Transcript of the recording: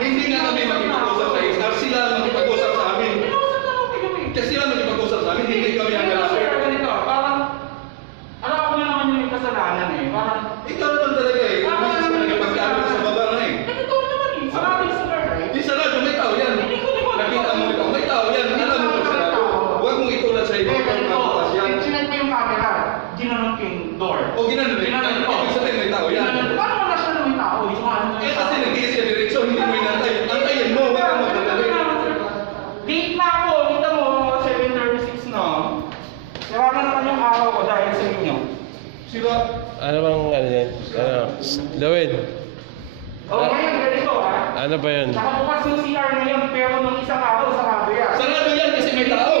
Hindi nga kami makipag-usap sa HR, sila ang makipag-usap sa amin. Kasi sila makipag-usap sa amin, hindi kami ang lalapit. Parang, alam ko na naman yung may kasalanan eh. Parang, Ikaw naman talaga eh. Misis ka nagpagkakot sa baba na eh. ito naman eh. Sarado yung salar eh. Di sarado, may tao yan. Nakita mo ito, may tao yan. Alam mo kung sarado. Huwag mong itulad sa iba kung kabutas yan. Sinad mo yung camera, ginanong ko yung door. O ginano rin. Ibig sabihin may tao yan. Paano wala siya na may tao? Eh kasi nag-iis ka diretso, hindi mo inantay. Antayin mo, huwag kang magdadali. Late na ako, kita mo, 7:36 na. Sira na naman yung araw ko dahil sa inyo. Sila, Ano bang ano yan? Ano? Dawid, O ngayon, ganito ano ba yun? Nakabukas yung CR ngayon, pero nung isang araw, sarado yan. sarado yan kasi may tao.